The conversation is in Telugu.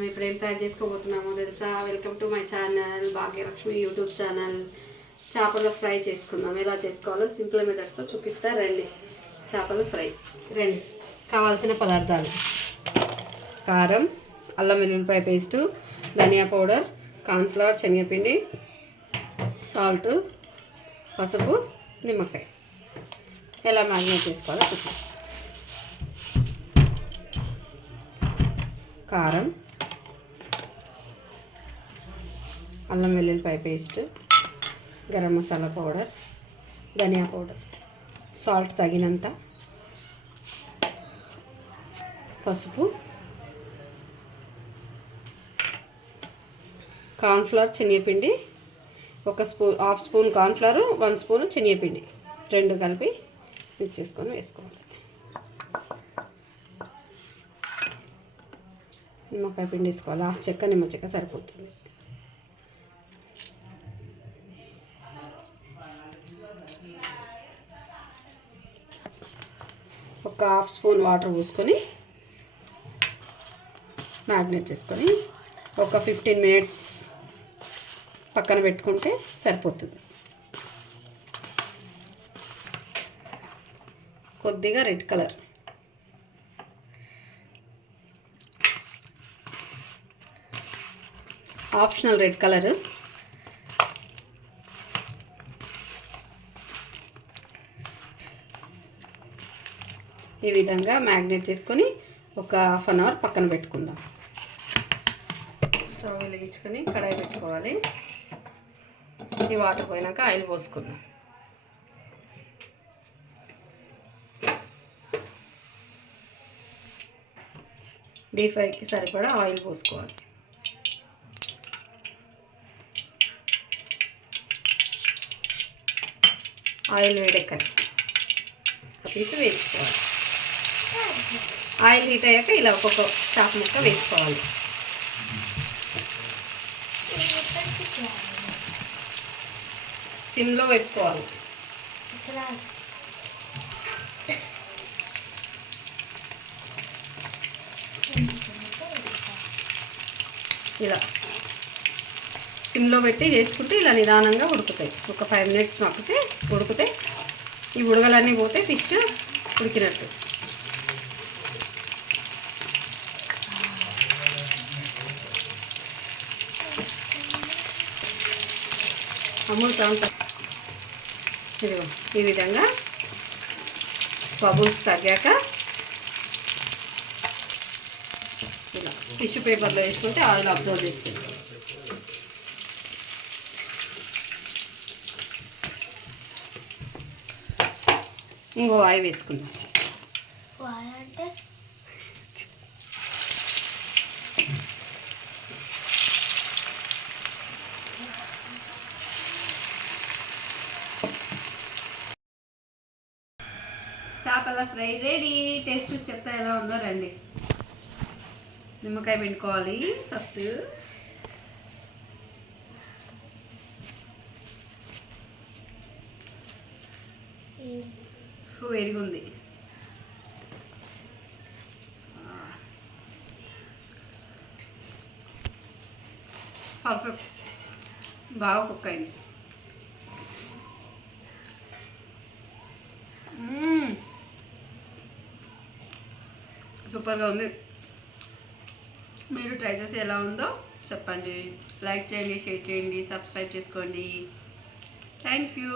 మనం ఇప్పుడు ఏం తయారు చేసుకోబోతున్నామో తెలుసా? Welcome to my channel Bhagyalakshmi YouTube channel చేపల ఫ్రై చేసుకుందాం. ఎలా చేసుకోవాలో సింపుల్ మెథడ్స్తో చూపిస్తా. రండి. చేపల ఫ్రై. రండి. కావాల్సిన పదార్థాలు. కారం అల్లం వెల్లుల్లిపాయ పేస్టు ధనియా పౌడర్ కార్న్ఫ్లవర్ శనగపిండి సాల్ట్ పసుపు నిమ్మకాయ. ఎలా మ్యారినేట్ చేసుకోవాలో చూపిస్తాను కారం అల్లం వెల్లుల్లిపాయ పేస్ట్ గరం మసాలా పౌడర్ ధనియా పౌడర్. సాల్ట్ తగినంత పసుపు కార్న్ఫ్లవర్ శనగపిండి ఒక spoon half spoon cornflour one spoon శనగపిండి రెండు కలిపి మిక్స్ చేసుకొని వేసుకోవాలి. నిమ్మకాయ పిండి వేసుకోవాలి. హాఫ్ చెక్క నిమ్మ చెక్క సరిపోతుంది. ఒక హాఫ్ స్పూన్ వాటర్ పోసుకొని మ్యాగ్నేట్ చేసుకొని ఒక ఫిఫ్టీన్ మినిట్స్ పక్కన పెట్టుకుంటే సరిపోతుంది. కొద్దిగా red colour. Optional red colour. ఈ విధంగా మ్యాగ్నేట్ చేసుకొని ఒక హాఫ్ అన్ అవర్ పక్కన పెట్టుకుందాం. స్టవ్ వెలిగించుకొని కడాయి పెట్టుకోవాలి. ఈ వాటర్ పోయినాక ఆయిల్ పోసుకుందాం. డీప్ ఫ్రైకి సరిపడా ఆయిల్ పోసుకోవాలి. ఆయిల్ వేడెక్కాలి తీసి వేసుకోవాలి. ఆయిల్ హీట్ అయ్యాక ఇలా ఒక్కొక్క చాప ముక్క వేసుకోవాలి. సిమ్లో వేసుకోవాలి ఇలా. సిమ్లో పెట్టి చేసుకుంటే ఇలా నిదానంగా ఉడుకుతాయి. ఒక ఫైవ్ మినిట్స్ మక్కితే ఉడికితే ఈ ఉడగలన్నీ పోతే ఫిష్ ఉడికినట్టు. అమ్ముతా ఉంటా ఇదిగో ఈ విధంగా బబుల్స్ తగ్గాక ఇలా టిష్యూ పేపర్లో వేసుకుంటే ఆయిల్ అబ్జర్వ్ చేస్తుంది. ఇంకో ఆయి వేసుకుందాం. అంటే చేపల ఫ్రై రెడీ. టేస్ట్ చూసి చెప్తా ఎలా ఉందో రండి. నిమ్మకాయ పిండుకోవాలి ఫస్ట్. వెరిగుంది పర్ఫెక్ట్. బాగా కుక్ అయింది. సూపర్గా ఉంది. మీరు ట్రై చేసి ఎలా ఉందో చెప్పండి. లైక్ చేయండి షేర్ చేయండి సబ్స్క్రైబ్ చేసుకోండి. Thank you.